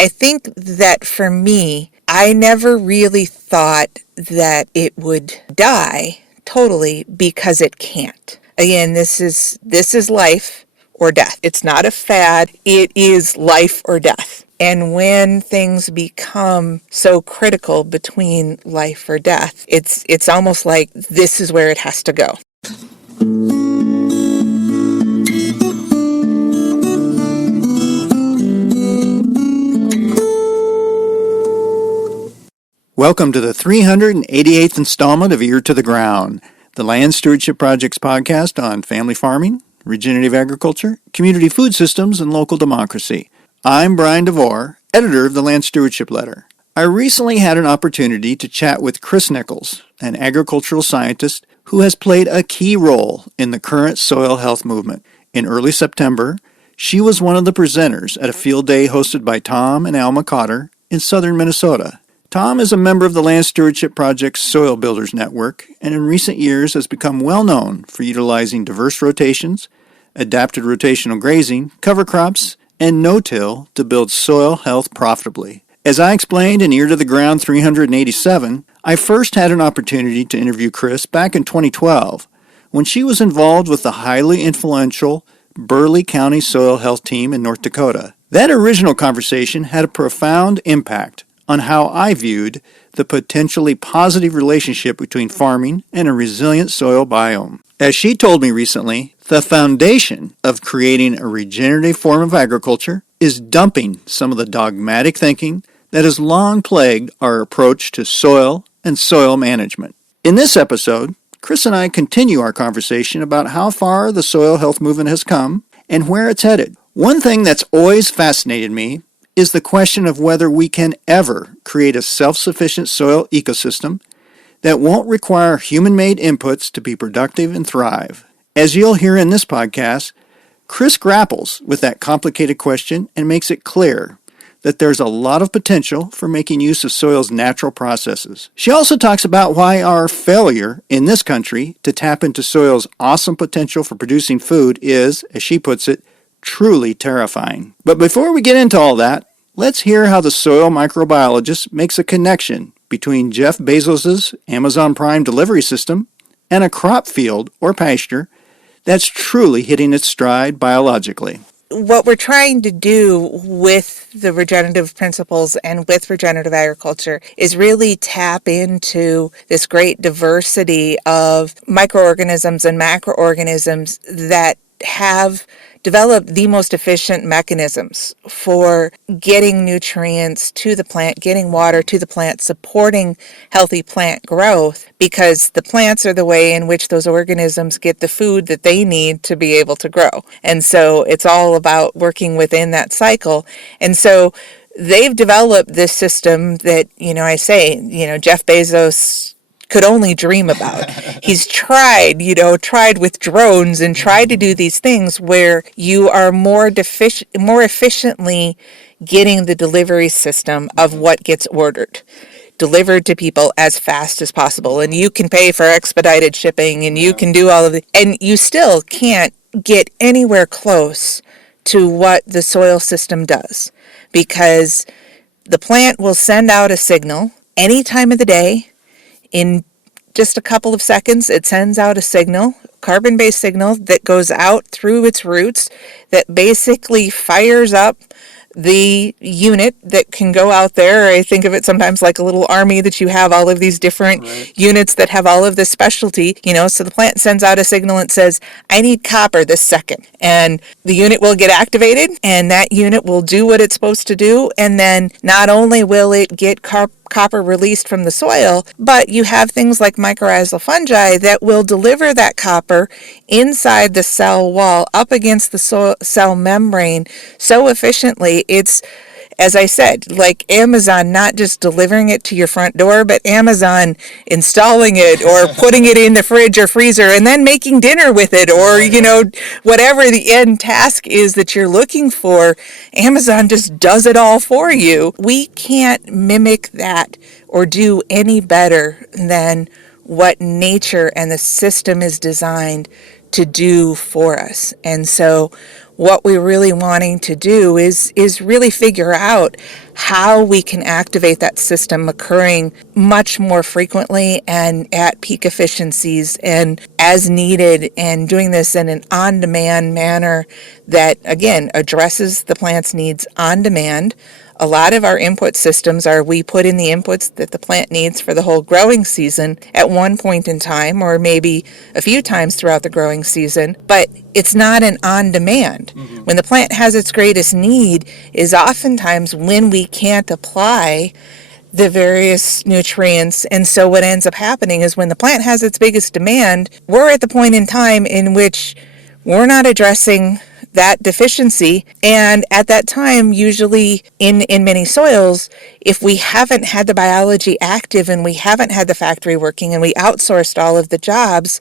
I think that for me, I never really thought that it would die totally because it can't. Again, this is life or death. It's not a fad. It is life or death. And when things become so critical between life or death, it's almost like this is where it has to go. Welcome to the 388th installment of Ear to the Ground, the Land Stewardship Project's podcast on family farming, regenerative agriculture, community food systems, and local democracy. I'm Brian DeVore, editor of the Land Stewardship Letter. I recently had an opportunity to chat with Chris Nichols, an agricultural scientist who has played a key role in the current soil health movement. In early September, she was one of the presenters at a field day hosted by Tom and Alma Cotter in southern Minnesota. Tom is a member of the Land Stewardship Project's Soil Builders Network, and in recent years has become well known for utilizing diverse rotations, adapted rotational grazing, cover crops, and no-till to build soil health profitably. As I explained in Ear to the Ground 387, I first had an opportunity to interview Chris back in 2012 when she was involved with the highly influential Burleigh County Soil Health Team in North Dakota. That original conversation had a profound impact on how I viewed the potentially positive relationship between farming and a resilient soil biome. As she told me recently, the foundation of creating a regenerative form of agriculture is dumping some of the dogmatic thinking that has long plagued our approach to soil and soil management. In this episode, Chris and I continue our conversation about how far the soil health movement has come and where it's headed. One thing that's always fascinated me is the question of whether we can ever create a self-sufficient soil ecosystem that won't require human-made inputs to be productive and thrive. As you'll hear in this podcast, Chris grapples with that complicated question and makes it clear that there's a lot of potential for making use of soil's natural processes. She also talks about why our failure in this country to tap into soil's awesome potential for producing food is, as she puts it, truly terrifying. But before we get into all that, let's hear how the soil microbiologist makes a connection between Jeff Bezos' Amazon Prime delivery system and a crop field or pasture that's truly hitting its stride biologically. What we're trying to do with the regenerative principles and with regenerative agriculture is really tap into this great diversity of microorganisms and macroorganisms that have developed the most efficient mechanisms for getting nutrients to the plant, getting water to the plant, supporting healthy plant growth, because the plants are the way in which those organisms get the food that they need to be able to grow. And so it's all about working within that cycle. And so they've developed this system that, I say, Jeff Bezos could only dream about. He's tried with drones and tried to do these things where you are more efficiently getting the delivery system of what gets ordered delivered to people as fast as possible. And you can pay for expedited shipping and you can do all of it. And you still can't get anywhere close to what the soil system does, because the plant will send out a signal any time of the day. In just a couple of seconds, it sends out a signal, carbon-based signal that goes out through its roots that basically fires up the unit that can go out there. I think of it sometimes like a little army that you have all of these different units that have all of this specialty, so the plant sends out a signal and says, I need copper this second. And the unit will get activated and that unit will do what it's supposed to do. And then not only will it get copper released from the soil, but you have things like mycorrhizal fungi that will deliver that copper inside the cell wall up against the cell membrane so efficiently. It's, as I said, like Amazon not just delivering it to your front door, but Amazon installing it or putting it in the fridge or freezer and then making dinner with it, or, whatever the end task is that you're looking for, Amazon just does it all for you. We can't mimic that or do any better than what nature and the system is designed to do for us. And so what we're really wanting to do is really figure out how we can activate that system occurring much more frequently and at peak efficiencies and as needed, and doing this in an on-demand manner that, again, addresses the plant's needs on demand. A lot of our input systems are we put in the inputs that the plant needs for the whole growing season at one point in time, or maybe a few times throughout the growing season, but it's not an on demand. When the plant has its greatest need is oftentimes when we can't apply the various nutrients. And so what ends up happening is when the plant has its biggest demand, we're at the point in time in which we're not addressing that deficiency. And at that time, usually in many soils, if we haven't had the biology active and we haven't had the factory working and we outsourced all of the jobs,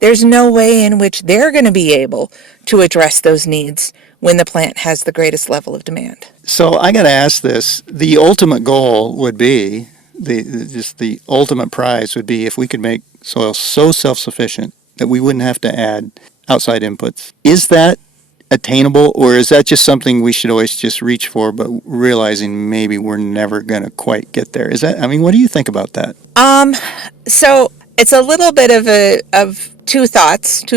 there's no way in which they're going to be able to address those needs when the plant has the greatest level of demand. So I got to ask this. The ultimate goal would be, the ultimate prize would be if we could make soil so self-sufficient that we wouldn't have to add outside inputs. Is that attainable, or is that just something we should always just reach for, but realizing maybe we're never going to quite get there? Is that, I mean, what do you think about that? So it's a little bit of two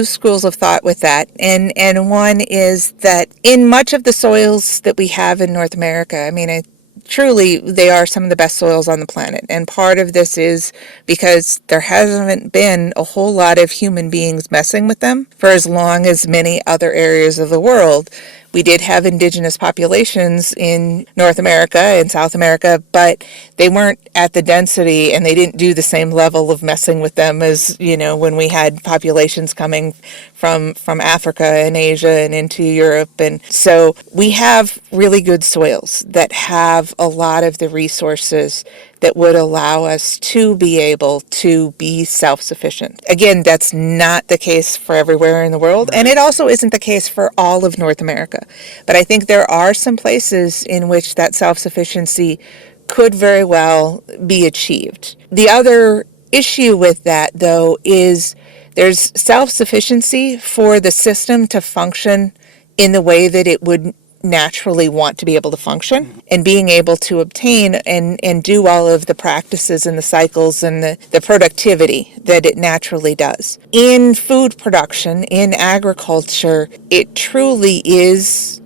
schools of thought with that. And one is that in much of the soils that we have in North America, I mean, truly, they are some of the best soils on the planet. And part of this is because there hasn't been a whole lot of human beings messing with them for as long as many other areas of the world. We did have indigenous populations in North America and South America, but they weren't at the density and they didn't do the same level of messing with them as, when we had populations coming from Africa and Asia and into Europe. And so we have really good soils that have a lot of the resources that would allow us to be able to be self-sufficient. Again, that's not the case for everywhere in the world, and it also isn't the case for all of North America. But I think there are some places in which that self-sufficiency could very well be achieved. The other issue with that, though, is there's self-sufficiency for the system to function in the way that it would naturally want to be able to function, and being able to obtain and do all of the practices and the cycles and the productivity that it naturally does. In food production, in agriculture, it truly is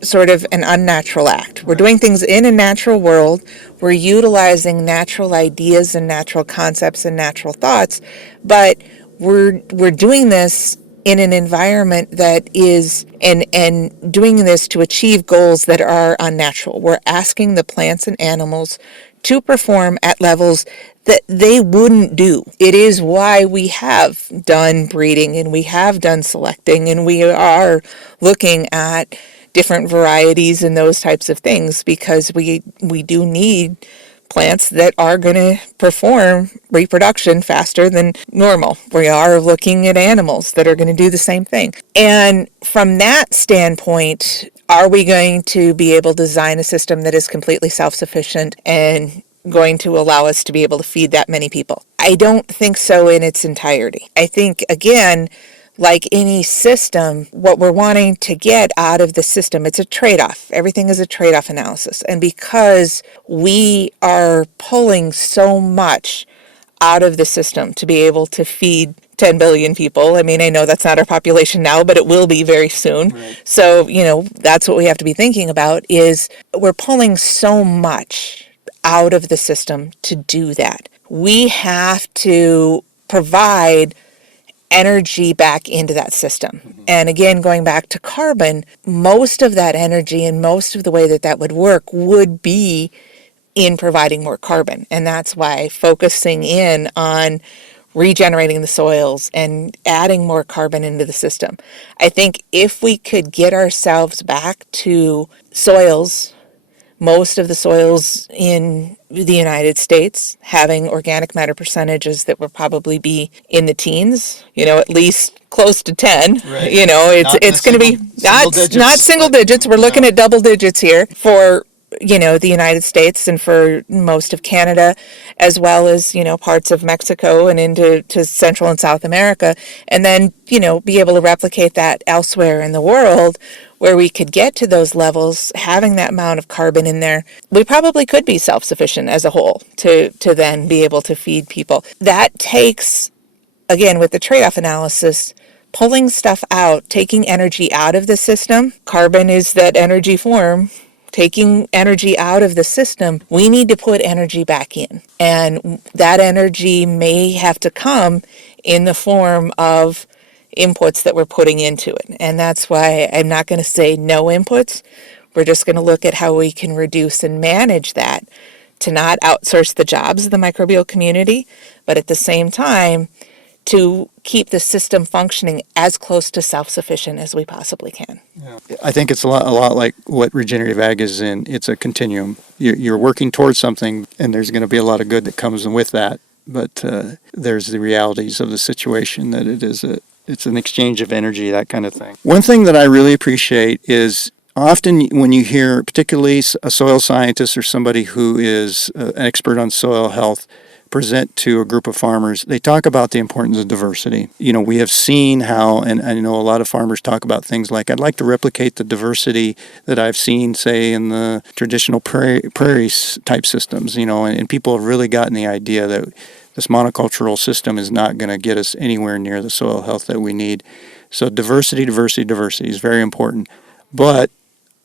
sort of an unnatural act. We're doing things in a natural world. We're utilizing natural ideas and natural concepts and natural thoughts, but we're doing this in an environment that is, and doing this to achieve goals that are unnatural. We're asking the plants and animals to perform at levels that they wouldn't do. It is why we have done breeding and we have done selecting and we are looking at different varieties and those types of things, because we do need plants that are going to perform reproduction faster than normal. We are looking at animals that are going to do the same thing. And from that standpoint, are we going to be able to design a system that is completely self-sufficient and going to allow us to be able to feed that many people? I don't think so in its entirety. I think, again, like any system, what we're wanting to get out of the system, it's a trade-off. Everything is a trade-off analysis. And because we are pulling so much out of the system to be able to feed 10 billion people, I mean, I know that's not our population now, but it will be very soon. Right. So, that's what we have to be thinking about, is we're pulling so much out of the system to do that. We have to provide energy back into that system. And again, going back to carbon, most of that energy and most of the way that would work would be in providing more carbon. And that's why focusing in on regenerating the soils and adding more carbon into the system. I think if we could get ourselves back to soils, most of the soils in the United States having organic matter percentages that would probably be in the teens, at least close to 10. Right. It's going to be not single digits. We're looking at double digits here for the United States and for most of Canada, as well as parts of Mexico and into Central and South America, and then be able to replicate that elsewhere in the world, where we could get to those levels, having that amount of carbon in there, we probably could be self-sufficient as a whole to then be able to feed people. That takes, again, with the trade-off analysis, pulling stuff out, taking energy out of the system. Carbon is that energy form. Taking energy out of the system, we need to put energy back in. And that energy may have to come in the form of inputs that we're putting into it. And that's why I'm not going to say no inputs. We're just going to look at how we can reduce and manage that to not outsource the jobs of the microbial community, but at the same time, to keep the system functioning as close to self-sufficient as we possibly can. I think it's a lot like what regenerative ag is in. It's a continuum. You're working towards something, and there's going to be a lot of good that comes with that. But there's the realities of the situation that it's an exchange of energy, that kind of thing. One thing that I really appreciate is often when you hear, particularly a soil scientist or somebody who is an expert on soil health, present to a group of farmers, they talk about the importance of diversity. We have seen how, and I know a lot of farmers talk about things like, I'd like to replicate the diversity that I've seen, say, in the traditional prairie type systems, and people have really gotten the idea that this monocultural system is not going to get us anywhere near the soil health that we need. So diversity is very important. But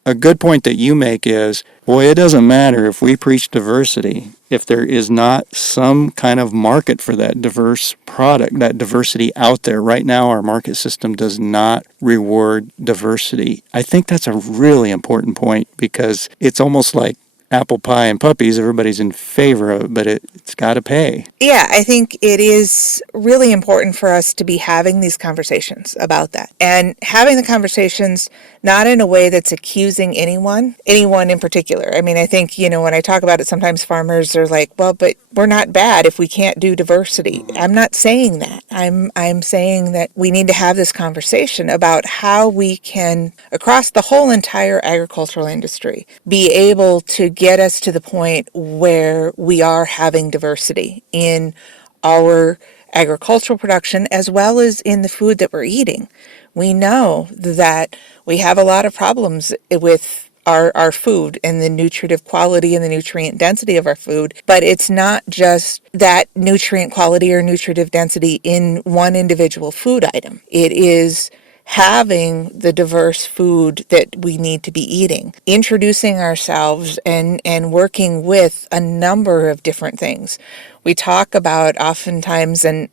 a good point that you make is, boy, it doesn't matter if we preach diversity if there is not some kind of market for that diverse product, that diversity out there. Right now, our market system does not reward diversity. I think that's a really important point because it's almost like apple pie and puppies. Everybody's in favor of it, but it's got to pay. Yeah, I think it is really important for us to be having these conversations about that and having the conversations not in a way that's accusing anyone in particular. I mean, I think, when I talk about it, sometimes farmers are like, well, but we're not bad if we can't do diversity. I'm not saying that. I'm saying that we need to have this conversation about how we can, across the whole entire agricultural industry, be able to get us to the point where we are having diversity in our agricultural production as well as in the food that we're eating. We know that we have a lot of problems with our food and the nutritive quality and the nutrient density of our food, but it's not just that nutrient quality or nutritive density in one individual food item. It is having the diverse food that we need to be eating, introducing ourselves and working with a number of different things. We talk about oftentimes, and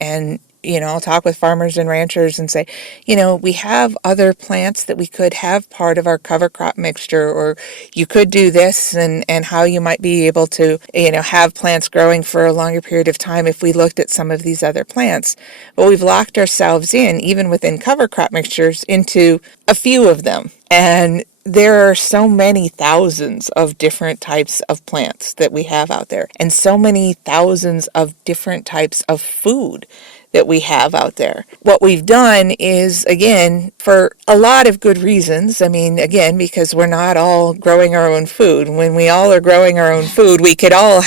I'll talk with farmers and ranchers and say, we have other plants that we could have part of our cover crop mixture, or you could do this, and how you might be able to, have plants growing for a longer period of time if we looked at some of these other plants. But we've locked ourselves in, even within cover crop mixtures, into a few of them. And there are so many thousands of different types of plants that we have out there, and so many thousands of different types of food that we have out there. What we've done is, again, for a lot of good reasons, again, because we're not all growing our own food. When we all are growing our own food, we could all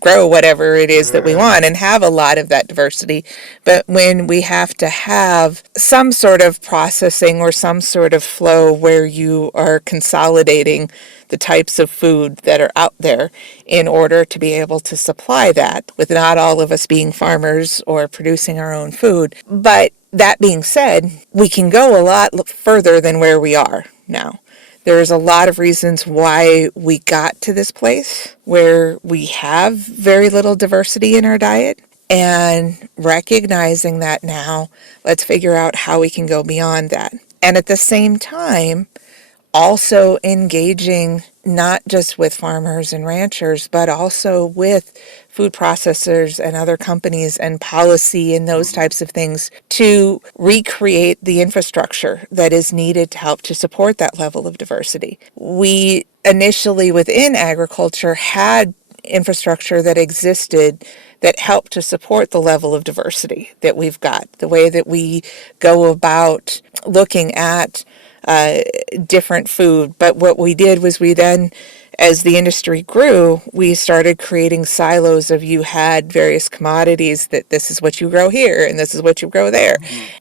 grow whatever it is that we want and have a lot of that diversity. But when we have to have some sort of processing or some sort of flow where you are consolidating the types of food that are out there in order to be able to supply that, with not all of us being farmers or producing our own food. But that being said, we can go a lot further than where we are now. There's a lot of reasons why we got to this place where we have very little diversity in our diet. And recognizing that now, let's figure out how we can go beyond that. And at the same time, also engaging not just with farmers and ranchers, but also with food processors and other companies and policy and those types of things to recreate the infrastructure that is needed to help to support that level of diversity. We initially within agriculture had infrastructure that existed that helped to support the level of diversity that we've got, the way that we go about looking at different food. But what we did was we then as the industry grew, we started creating silos of you had various commodities that this is what you grow here and this is what you grow there.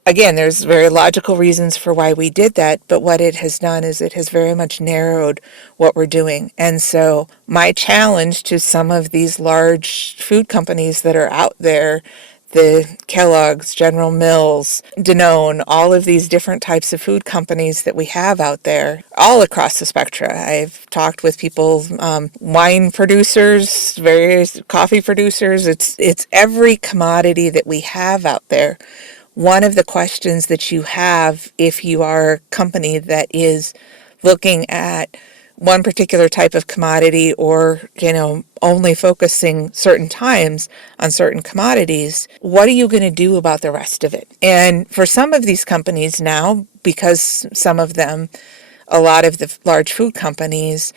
Again, there's very logical reasons for why we did that, but what it has done is it has very much narrowed what we're doing. And so my challenge to some of these large food companies that are out there, the Kellogg's, General Mills, Danone, all of these different types of food companies that we have out there, all across the spectrum. I've talked with people, wine producers, various coffee producers. It's every commodity that we have out there. One of the questions that you have if you are a company that is looking at one particular type of commodity or, only focusing certain times on certain commodities, what are you going to do about the rest of it? And for some of these companies now, because some of them, a lot of the large food companies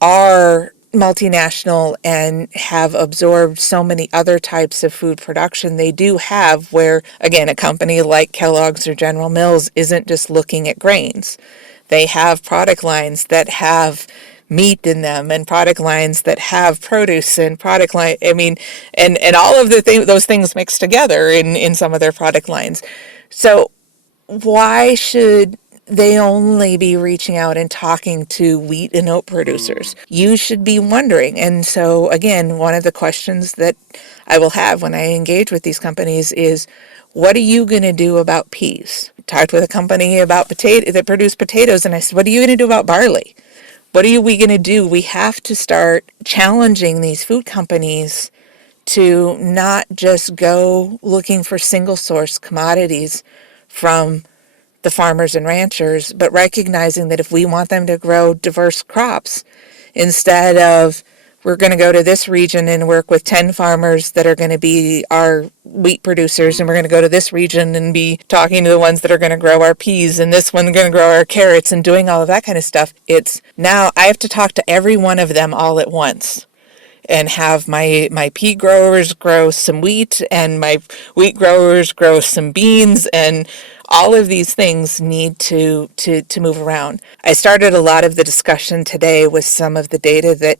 are multinational and have absorbed so many other types of food production, they do have where, again, a company like Kellogg's or General Mills isn't just looking at grains. They have product lines that have meat in them and product lines that have produce and product line, and all of those things mixed together in some of their product lines. So why should they only be reaching out and talking to wheat and oat producers? You should be wondering. And so again, one of the questions that I will have when I engage with these companies is, what are you going to do about peas? Talked with a company about that produce potatoes, and I said, what are you going to do about barley? What are we going to do? We have to start challenging these food companies to not just go looking for single source commodities from the farmers and ranchers, but recognizing that if we want them to grow diverse crops, instead of we're going to go to this region and work with 10 farmers that are going to be our wheat producers, and we're going to go to this region and be talking to the ones that are going to grow our peas, and this one's going to grow our carrots, and doing all of that kind of stuff. It's now I have to talk to every one of them all at once and have my pea growers grow some wheat and my wheat growers grow some beans, and all of these things need to move around. I started a lot of the discussion today with some of the data that,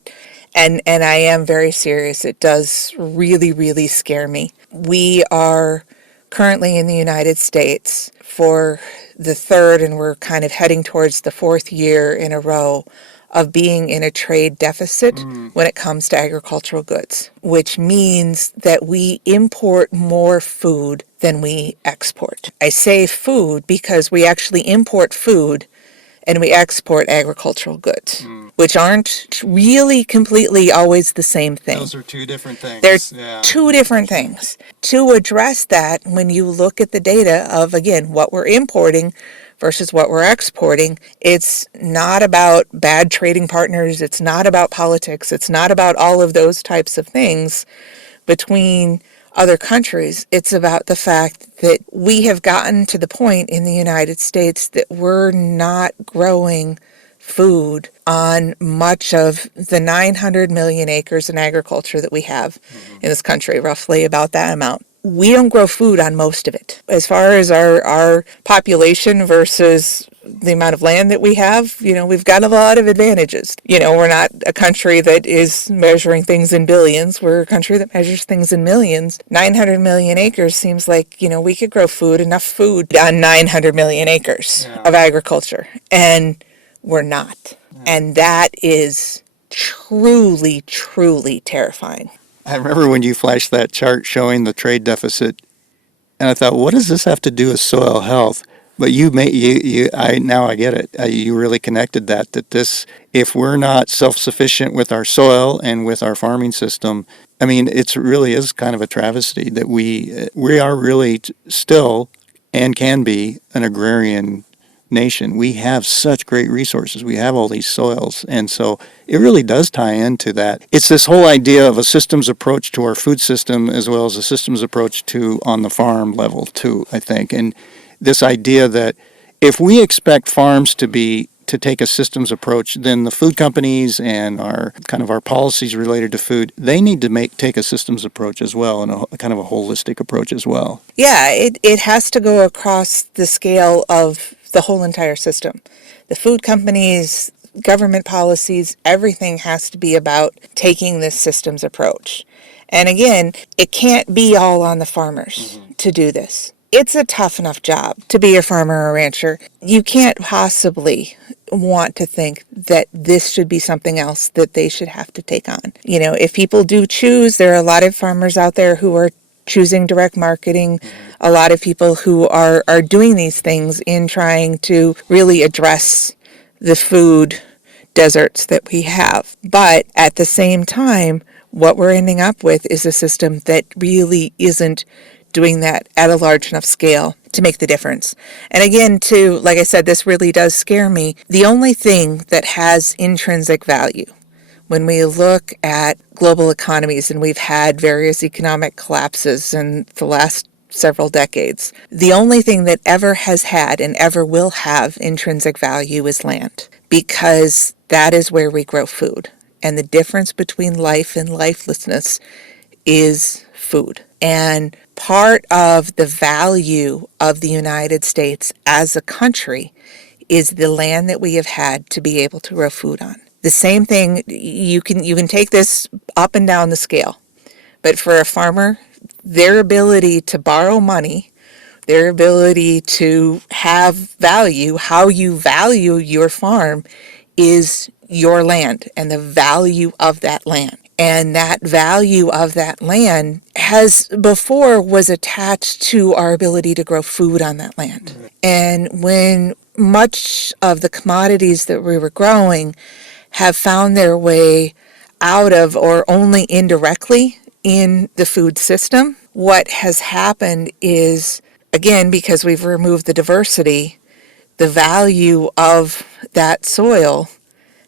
and I am very serious, it does really, really scare me. We are currently in the United States for the third, and we're kind of heading towards the fourth year in a row of being in a trade deficit when it comes to agricultural goods, which means that we import more food than we export. I say food because we actually import food and we export agricultural goods, which aren't really completely always the same thing. Those are two different things. They're two different things. To address that, when you look at the data of, again, what we're importing versus what we're exporting, it's not about bad trading partners. It's not about politics. It's not about all of those types of things between other countries. It's about the fact that we have gotten to the point in the United States that we're not growing food on much of the 900 million acres in agriculture that we have in this country, roughly about that amount. We don't grow food on most of it. As far as our population versus the amount of land that we have, we've got a lot of advantages. We're not a country that is measuring things in billions. We're a country that measures things in millions. 900 million acres seems like, we could grow enough food on 900 million acres of agriculture. And we're not. And that is truly, truly terrifying. I remember when you flashed that chart showing the trade deficit, and I thought, what does this have to do with soil health? But now I get it. You really connected that this, if we're not self-sufficient with our soil and with our farming system, it really is kind of a travesty that we are really still and can be an agrarian nation. We have such great resources. We have all these soils. And so it really does tie into that. It's this whole idea of a systems approach to our food system as well as a systems approach to on the farm level too, I think. And this idea that if we expect farms to take a systems approach, then the food companies and our policies related to food, they need to take a systems approach as well, and a kind of a holistic approach as well. Yeah, it has to go across the scale of the whole entire system. The food companies, government policies, everything has to be about taking this systems approach. And again, it can't be all on the farmers to do this. It's a tough enough job to be a farmer or rancher. You can't possibly want to think that this should be something else that they should have to take on. You know, if people do choose, there are a lot of farmers out there who are choosing direct marketing, a lot of people who are doing these things in trying to really address the food deserts that we have. But at the same time, what we're ending up with is a system that really isn't doing that at a large enough scale to make the difference. And again, too, like I said, this really does scare me. The only thing that has intrinsic value when we look at global economies, and we've had various economic collapses in the last several decades, the only thing that ever has had and ever will have intrinsic value is land, because that is where we grow food. And the difference between life and lifelessness is food. And part of the value of the United States as a country is the land that we have had to be able to grow food on. The same thing, you can take this up and down the scale, but for a farmer, their ability to borrow money, their ability to have value, how you value your farm is your land and the value of that land. And that value of that land has before was attached to our ability to grow food on that land. And when much of the commodities that we were growing have found their way out of or only indirectly in the food system, what has happened is, again, because we've removed the diversity, the value of that soil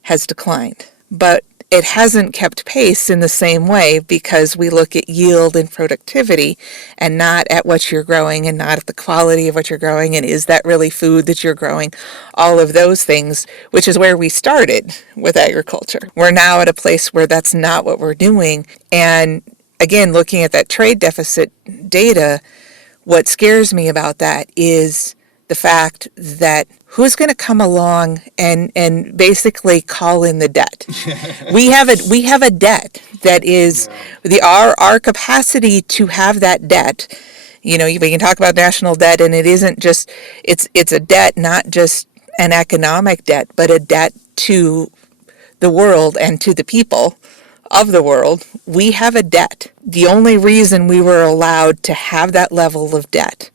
has declined. But it hasn't kept pace in the same way because we look at yield and productivity and not at what you're growing and not at the quality of what you're growing and is that really food that you're growing, all of those things, which is where we started with agriculture. We're now at a place where that's not what we're doing. And again, looking at that trade deficit data, what scares me about that is the fact that who's going to come along and basically call in the debt? we have a debt that is our capacity to have that debt. You know, we can talk about national debt, and it isn't just it's a debt, not just an economic debt, but a debt to the world and to the people of the world. We have a debt. The only reason we were allowed to have that level of debt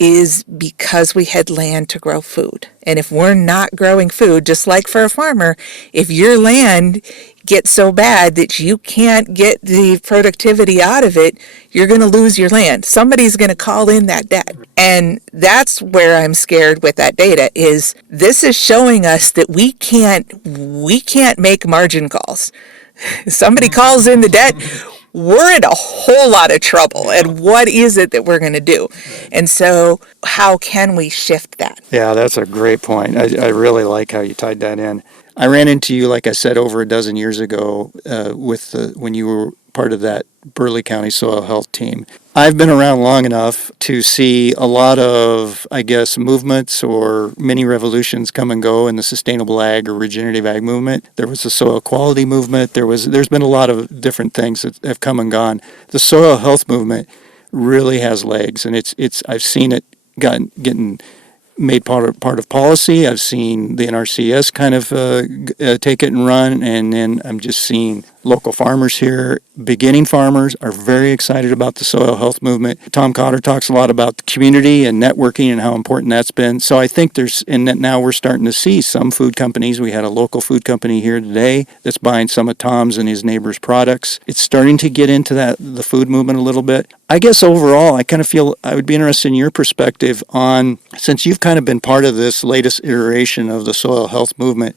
is because we had land to grow food. And if we're not growing food, just like for a farmer, if your land gets so bad that you can't get the productivity out of it, you're going to lose your land. Somebody's going to call in that debt. And that's where I'm scared with that data is this is showing us that we can't make margin calls. If somebody calls in the debt, we're in a whole lot of trouble. And what is it that we're going to do? And so how can we shift that? Yeah, that's a great point. I really like how you tied that in. I ran into you, like I said, over a dozen years ago when you were part of that Burleigh County Soil Health team. I've been around long enough to see a lot of, I guess, movements or mini revolutions come and go in the sustainable ag or regenerative ag movement. There was the soil quality movement. There's been a lot of different things that have come and gone. The soil health movement really has legs, and I've seen it getting made part of policy. I've seen the NRCS kind of take it and run, and then I'm just seeing local farmers here, beginning farmers, are very excited about the soil health movement. Tom Cotter talks a lot about the community and networking and how important that's been. So I think now we're starting to see some food companies. We had a local food company here today that's buying some of Tom's and his neighbor's products. It's starting to get into the food movement a little bit. I guess overall, I kind of feel I would be interested in your perspective on, since you've kind of been part of this latest iteration of the soil health movement,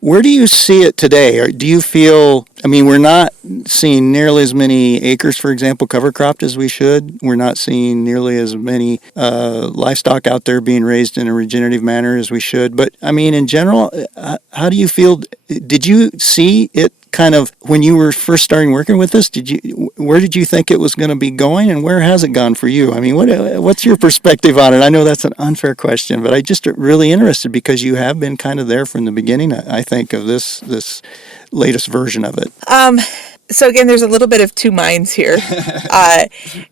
where do you see it today? Or do you feel, we're not seeing nearly as many acres, for example, cover cropped as we should. We're not seeing nearly as many livestock out there being raised in a regenerative manner as we should. But, in general, how do you feel? Did you see it kind of, when you were first starting working with this, where did you think it was going to be going, and where has it gone for you? I mean, what's your perspective on it? I know that's an unfair question, but I just really interested because you have been kind of there from the beginning, I think, of this latest version of it. So again, there's a little bit of two minds here,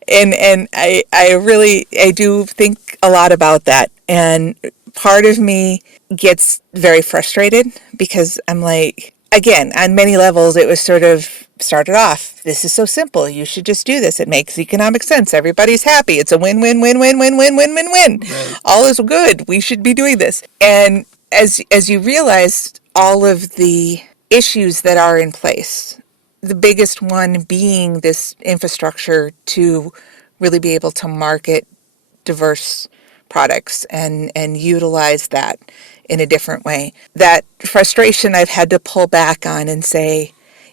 and I do think a lot about that, and part of me gets very frustrated because I'm like, again, on many levels, it was sort of started off, this is so simple, you should just do this, it makes economic sense, everybody's happy, it's a win-win-win-win-win-win-win-win-win, right. All is good, we should be doing this. And as you realize all of the issues that are in place, the biggest one being this infrastructure to really be able to market diverse products and utilize that in a different way. That frustration I've had to pull back on and say,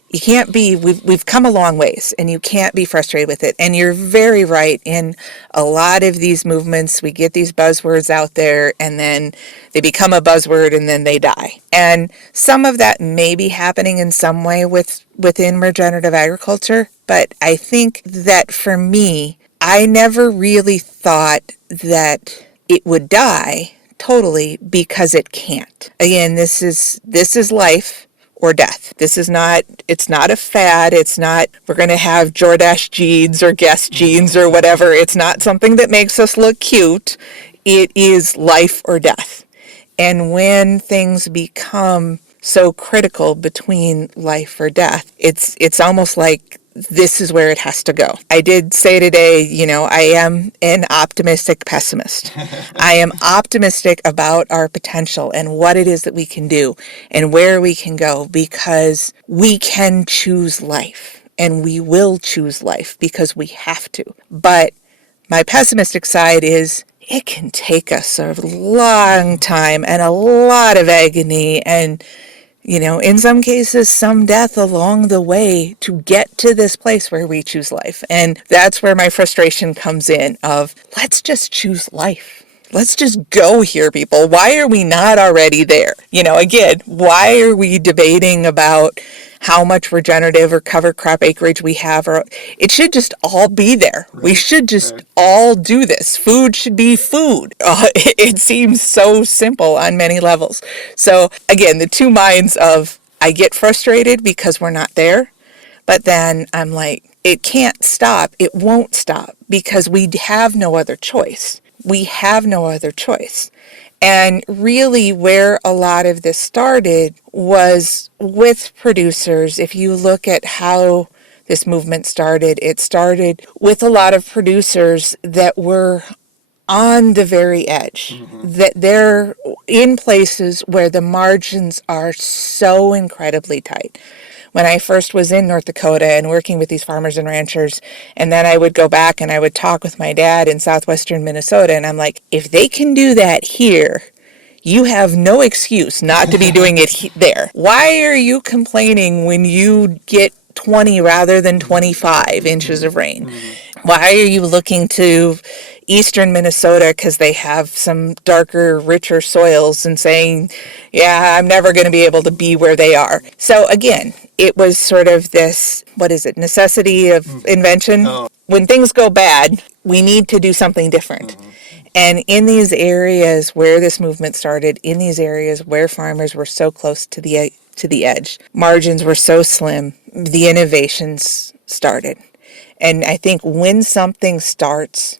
you can't be, we've come a long ways and you can't be frustrated with it. And you're very right, in a lot of these movements, we get these buzzwords out there and then they become a buzzword and then they die. And some of that may be happening in some way within regenerative agriculture. But I think that for me, I never really thought that it would die totally because it can't. Again, this is life or death. It's not a fad. It's not, we're going to have Jordache jeans or Guess jeans or whatever. It's not something that makes us look cute. It is life or death. And when things become so critical between life or death, it's almost like this is where it has to go. I did say today, I am an optimistic pessimist. I am optimistic about our potential and what it is that we can do and where we can go, because we can choose life and we will choose life because we have to. But my pessimistic side is it can take us a long time and a lot of agony and in some cases, some death along the way to get to this place where we choose life. And that's where my frustration comes in of, let's just choose life. Let's just go here, people. Why are we not already there? Again, why are we debating about how much regenerative or cover crop acreage we have? Or it should just all be there. Right. We should just all do this. Food should be food. It seems so simple on many levels. So again, the two minds of, I get frustrated because we're not there, but then I'm like, it can't stop. It won't stop because we have no other choice. We have no other choice. And really where a lot of this started was with producers. If you look at how this movement started, it started with a lot of producers that were on the very edge, that they're in places where the margins are so incredibly tight. When I first was in North Dakota and working with these farmers and ranchers, and then I would go back and I would talk with my dad in southwestern Minnesota, and I'm like, if they can do that here, you have no excuse not to be doing it there. Why are you complaining when you get 20 rather than 25 inches of rain? Why are you looking to eastern Minnesota because they have some darker, richer soils and saying, yeah, I'm never going to be able to be where they are? So again, it was sort of this, necessity of invention. When things go bad, we need to do something different. And in these areas where this movement started, in these areas where farmers were so close to the edge, margins were so slim, the innovations started. And I think when something starts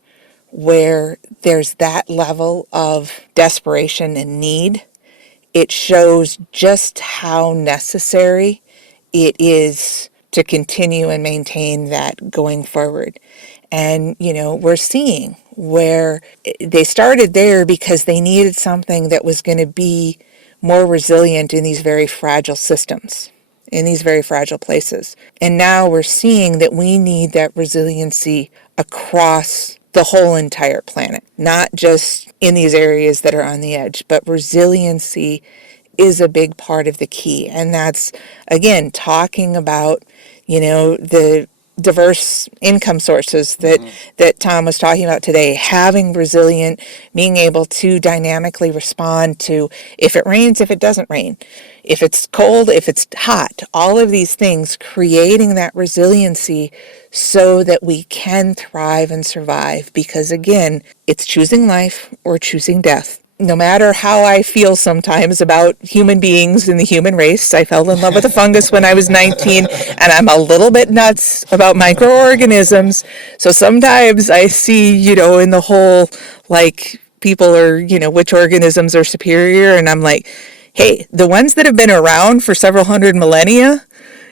where there's that level of desperation and need, it shows just how necessary it is to continue and maintain that going forward. And, we're seeing where they started there because they needed something that was going to be more resilient in these very fragile systems, in these very fragile places. And now we're seeing that we need that resiliency across the whole entire planet, not just in these areas that are on the edge, but resiliency is a big part of the key. And that's, again, talking about, the diverse income sources that Tom was talking about today, having resilient, being able to dynamically respond to if it rains, if it doesn't rain, if it's cold, if it's hot, all of these things, creating that resiliency so that we can thrive and survive. Because again, it's choosing life or choosing death. No matter how I feel sometimes about human beings and the human race, I fell in love with a fungus when I was 19, and I'm a little bit nuts about microorganisms. So sometimes I see, in the whole, like, people are, which organisms are superior, and I'm like, hey, the ones that have been around for several hundred millennia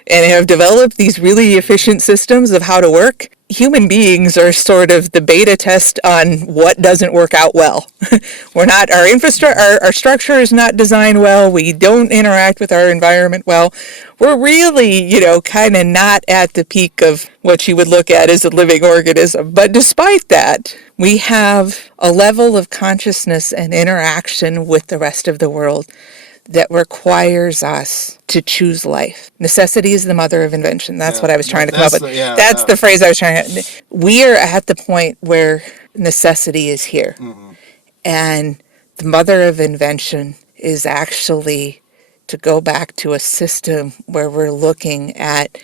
and have developed these really efficient systems of how to work, human beings are sort of the beta test on what doesn't work out well. Our structure is not designed well. We don't interact with our environment well. We're really, kind of not at the peak of what you would look at as a living organism. But despite that, we have a level of consciousness and interaction with the rest of the world that requires us to choose life. Necessity is the mother of invention. That's what I was trying to come up with. That's the phrase I was trying to. We are at the point where necessity is here. Mm-hmm. And the mother of invention is actually to go back to a system where we're looking at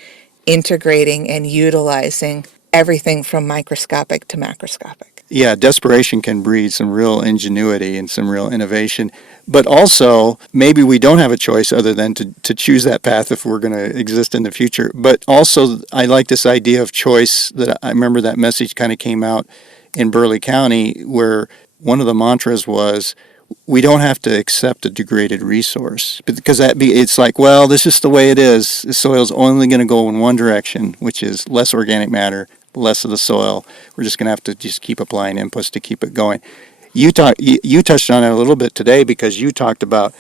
integrating and utilizing everything from microscopic to macroscopic. Yeah, desperation can breed some real ingenuity and some real innovation. But also, maybe we don't have a choice other than to choose that path if we're going to exist in the future. But also, I like this idea of choice. That I remember that message kind of came out in Burleigh County, where one of the mantras was, we don't have to accept a degraded resource. Because it's like, well, this is the way it is. The soil's only going to go in one direction, which is less organic matter, less of the soil. We're just going to have to just keep applying inputs to keep it going. You touched on it a little bit today because you talked about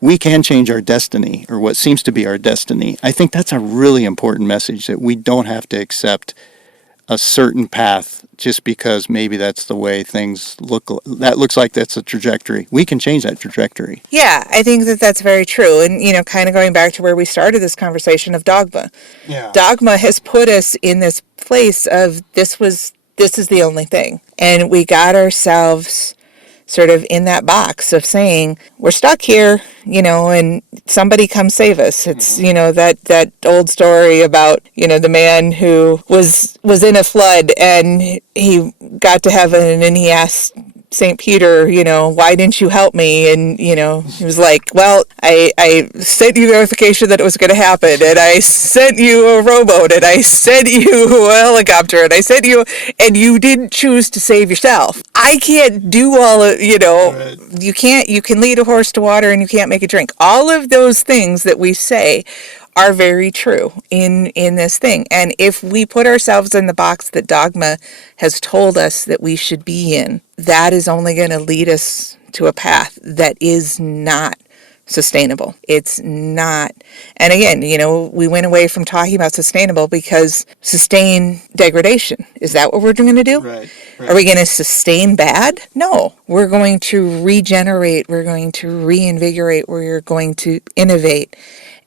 we can change our destiny, or what seems to be our destiny. I think that's a really important message, that we don't have to accept a certain path just because maybe that's the way things look. That looks like that's a trajectory. We can change that trajectory. Yeah, I think that that's very true. And, kind of going back to where we started this conversation of dogma. Yeah. Dogma has put us in this place of this is the only thing. And we got ourselves sort of in that box of saying, we're stuck here, and somebody come save us. It's, that old story about, the man who was in a flood and he got to heaven and he asked St. Peter, why didn't you help me? And, he was like, well, I sent you notification that it was going to happen. And I sent you a rowboat and I sent you a helicopter and I sent you, and you didn't choose to save yourself. I can't do all of, right. You can lead a horse to water and you can't make it drink. All of those things that we say are very true in this thing. And if we put ourselves in the box that dogma has told us that we should be in, that is only going to lead us to a path that is not sustainable. It's not. And again, we went away from talking about sustainable because sustain degradation. Is that what we're going to do? Right. Are we going to sustain bad? No. We're going to regenerate. We're going to reinvigorate. We're going to innovate.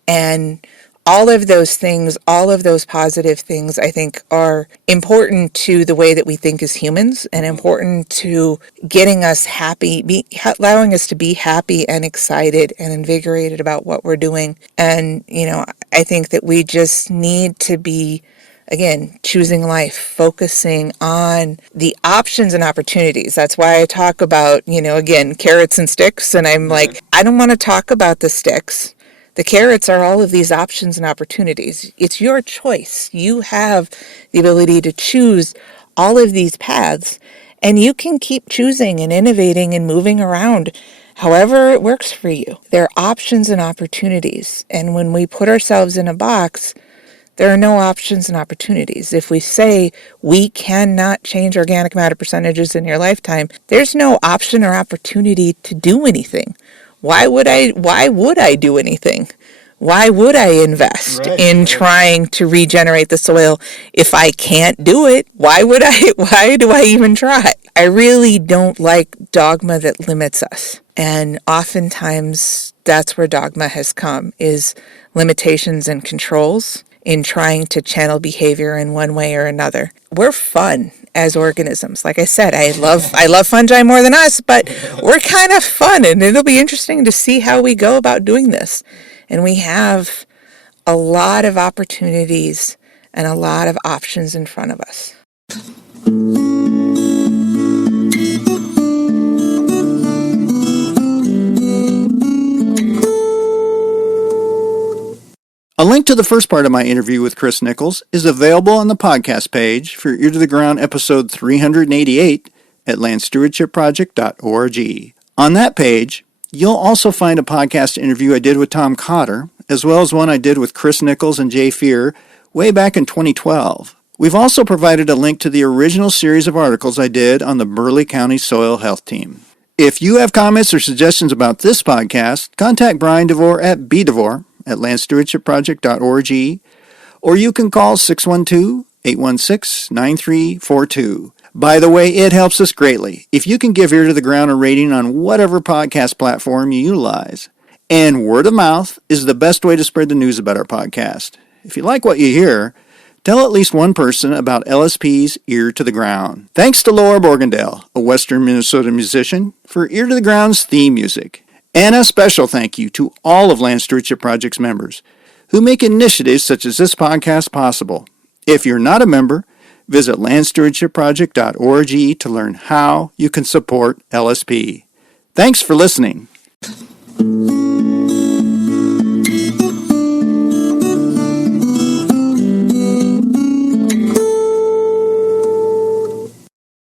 And all of those things, all of those positive things, I think are important to the way that we think as humans and important to getting us happy, allowing us to be happy and excited and invigorated about what we're doing. And, I think that we just need to be, again, choosing life, focusing on the options and opportunities. That's why I talk about, again, carrots and sticks. And I'm like, I don't want to talk about the sticks. The carrots are all of these options and opportunities. It's your choice. You have the ability to choose all of these paths, and you can keep choosing and innovating and moving around however it works for you. There are options and opportunities, and when we put ourselves in a box, there are no options and opportunities. If we say we cannot change organic matter percentages in your lifetime, there's no option or opportunity to do anything. Why would I do anything? Why would I invest in trying to regenerate the soil if I can't do it? Why do I even try? I really don't like dogma that limits us. And oftentimes that's where dogma has come, is limitations and controls in trying to channel behavior in one way or another. We're fun as organisms. Like I said, I love fungi more than us, but we're kind of fun, and it'll be interesting to see how we go about doing this. And we have a lot of opportunities and a lot of options in front of us. A link to the first part of my interview with Chris Nichols is available on the podcast page for Ear to the Ground episode 388 at landstewardshipproject.org. On that page, you'll also find a podcast interview I did with Tom Cotter, as well as one I did with Chris Nichols and Jay Fear way back in 2012. We've also provided a link to the original series of articles I did on the Burleigh County Soil Health Team. If you have comments or suggestions about this podcast, contact Brian DeVore at bdevore@landstewardshipproject.org, or you can call 612-816-9342. By the way, it helps us greatly if you can give Ear to the Ground a rating on whatever podcast platform you utilize. And word of mouth is the best way to spread the news about our podcast. If you like what you hear, tell at least one person about LSP's Ear to the Ground. Thanks to Laura Borgendale, a Western Minnesota musician, for Ear to the Ground's theme music. And a special thank you to all of Land Stewardship Project's members who make initiatives such as this podcast possible. If you're not a member, visit landstewardshipproject.org to learn how you can support LSP. Thanks for listening.